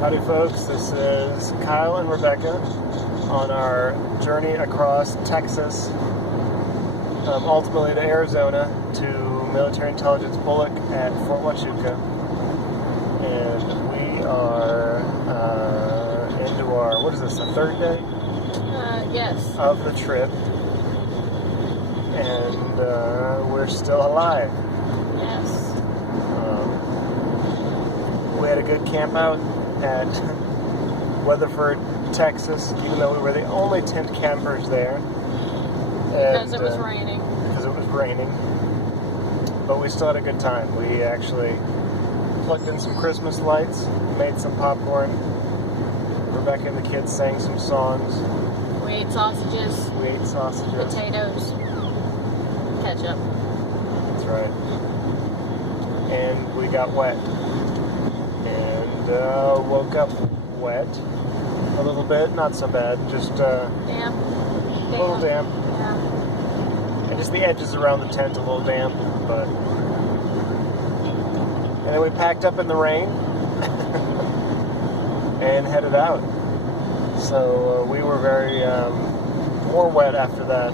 Howdy folks, this is Kyle and Rebecca on our journey across Texas, ultimately to Arizona, to Military Intelligence BOLC at Fort Hauchuca. And we are into our, what is this, the third day? Yes. Of the trip. And we're still alive. Yes. We had a good camp out at Weatherford, Texas, even though we were the only tent campers there. Because it was raining. Because it was raining. But we still had a good time. We actually plugged in some Christmas lights, made some popcorn. Rebecca and the kids sang some songs. We ate sausages. Potatoes. Ketchup. That's right. And we got wet. And woke up wet a little bit, not so bad, just damp. A little damp. Yeah. And just the edges around the tent a little damp, but. And then we packed up in the rain and headed out. So we were very more wet after that.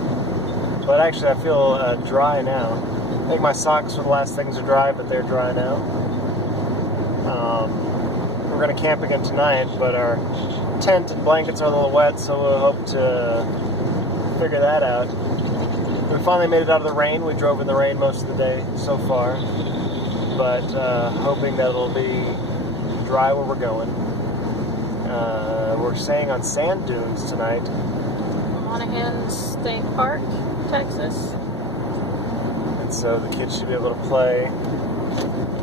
But actually, I feel dry now. I think my socks were the last things to dry, but they're dry now. We're going to camp again tonight, but our tent and blankets are a little wet, so we'll hope to figure that out. We finally made it out of the rain. We drove in the rain most of the day so far, but hoping that it'll be dry where we're going. We're staying on sand dunes tonight. Monahans State Park, Texas. And so the kids should be able to play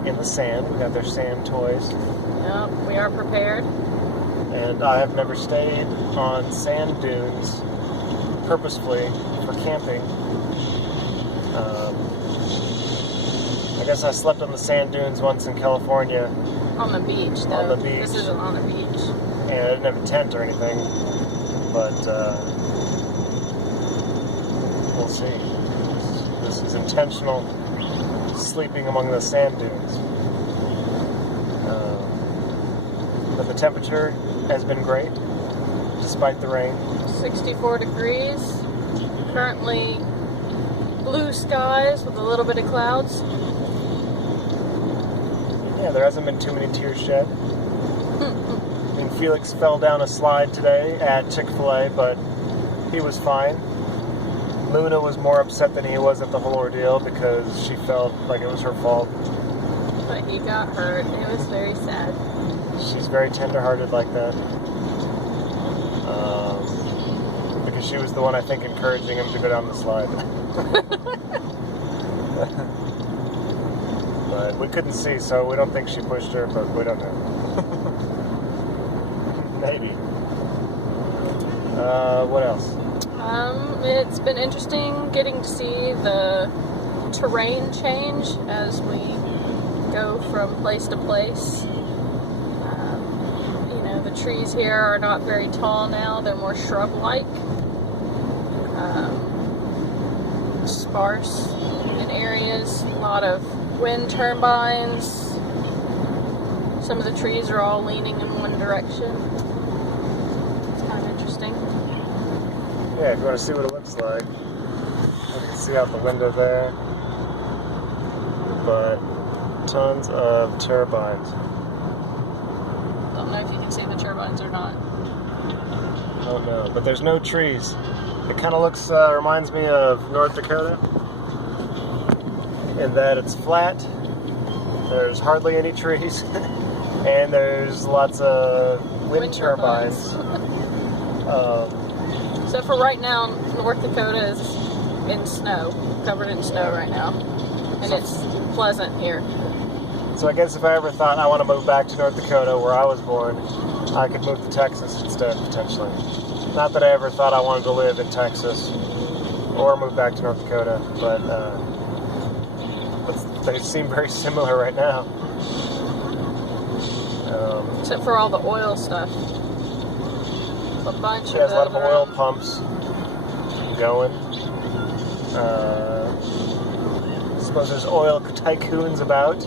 in the sand. We got their sand toys. Yep, we are prepared. And I have never stayed on sand dunes purposefully for camping. I guess I slept on the sand dunes once in California. On the beach, though. On the beach. This isn't on the beach. And I didn't have a tent or anything, but we'll see. This is intentional sleeping among the sand dunes. But the temperature has been great, despite the rain. 64 degrees. Currently blue skies with a little bit of clouds. Yeah, there hasn't been too many tears shed. I mean, Felix fell down a slide today at Chick-fil-A, but he was fine. Luna was more upset than he was at the whole ordeal because she felt like it was her fault. But he got hurt. It was very sad. She's very tender-hearted like that. Because she was the one, I think, encouraging him to go down the slide. But we couldn't see, so we don't think she pushed her, but we don't know. Maybe. What else? It's been interesting getting to see the terrain change as we go from place to place. The trees here are not very tall now, they're more shrub-like. Sparse in areas, a lot of wind turbines. Some of the trees are all leaning in one direction. It's kind of interesting. Yeah, if you want to see what it looks like, you can see out the window there. But tons of turbines. Don't know if you can see the turbines or not. Oh no, but there's no trees. It kind of looks, reminds me of North Dakota in that it's flat, there's hardly any trees, and there's lots of wind turbines. Except for right now, North Dakota is in snow, covered in snow right now, and it's pleasant here. So I guess if I ever thought I want to move back to North Dakota, where I was born, I could move to Texas instead, potentially. Not that I ever thought I wanted to live in Texas or move back to North Dakota, but they seem very similar right now. Except for all the oil stuff. A bunch of there's a lot of oil them. pumps going. I suppose there's oil tycoons about.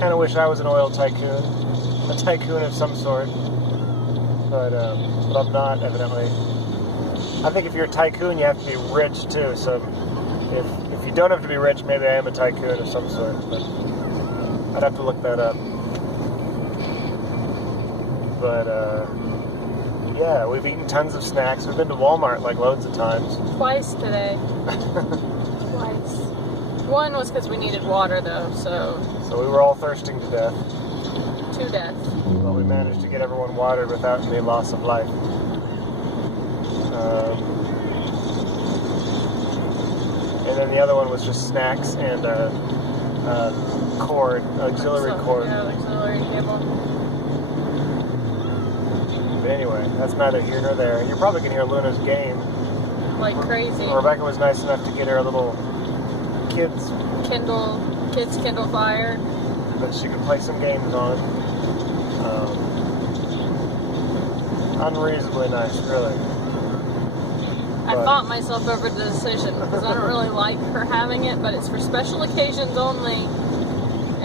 kind of wish I was an oil tycoon, a tycoon of some sort, but I'm not, evidently. I think if you're a tycoon, you have to be rich too. So if you don't have to be rich, maybe I am a tycoon of some sort. But I'd have to look that up. But yeah, we've eaten tons of snacks. We've been to Walmart like loads of times. Twice today. Twice. One was because we needed water though, so we were all thirsting to death. To death. But we managed to get everyone watered without any loss of life. And then the other one was just snacks and cord, auxiliary cord. Yeah, auxiliary cable. But anyway, that's neither here nor there. You probably can hear Luna's game. Like crazy. Rebecca was nice enough to get her a little kids Kindle Fire. That she could play some games on. Unreasonably nice, really. I fought myself over the decision because I don't really like her having it, but it's for special occasions only.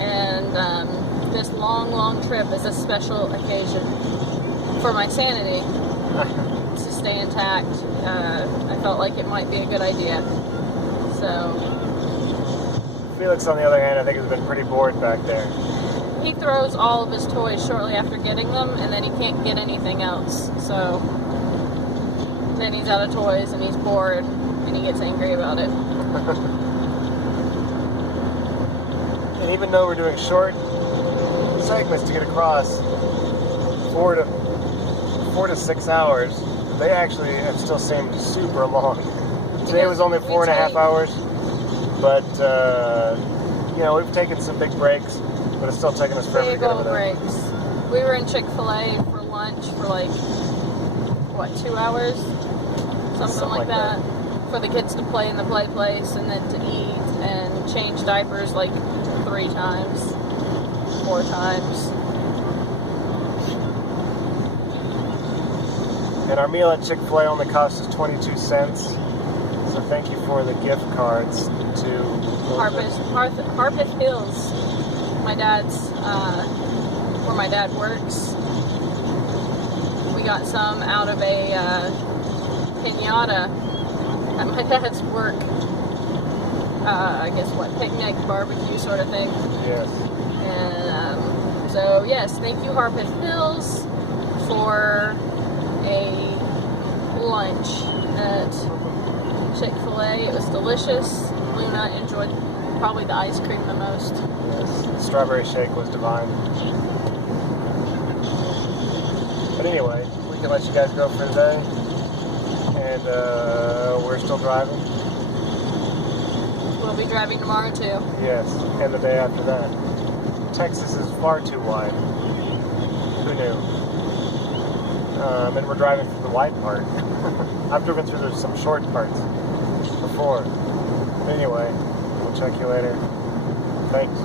And this long trip is a special occasion for my sanity to stay intact. I felt like it might be a good idea. So Felix, on the other hand, I think has been pretty bored back there. He throws all of his toys shortly after getting them, and then he can't get anything else. So then he's out of toys, and he's bored, and he gets angry about it. And even though we're doing short segments to get across 4 to 6 hours, they actually have still seemed super long. Today was only 4.5 hours, but you know, we've taken some big breaks, but it's still taking us forever to get over there. Breaks. We were in Chick-fil-A for lunch for like, what, 2 hours? Something like that. For the kids to play in the play place and then to eat and change diapers like 3 times, 4 times. And our meal at Chick-fil-A only cost us 22 cents. So thank you for the gift cards to Harpeth Hills. My dad's, where my dad works. We got some out of a pinata at my dad's work. I guess picnic, barbecue sort of thing. Yes. And so yes, thank you Harpeth Hills for a lunch at Chick-fil-A. It was delicious. Luna enjoyed probably the ice cream the most. Yes, the strawberry shake was divine. But anyway, we can let you guys go for today. And we're still driving. We'll be driving tomorrow too. Yes, and the day after that. Texas is far too wide. Who knew? And we're driving through the wide part. I've driven through some short parts before. Anyway, we'll check you later. Thanks.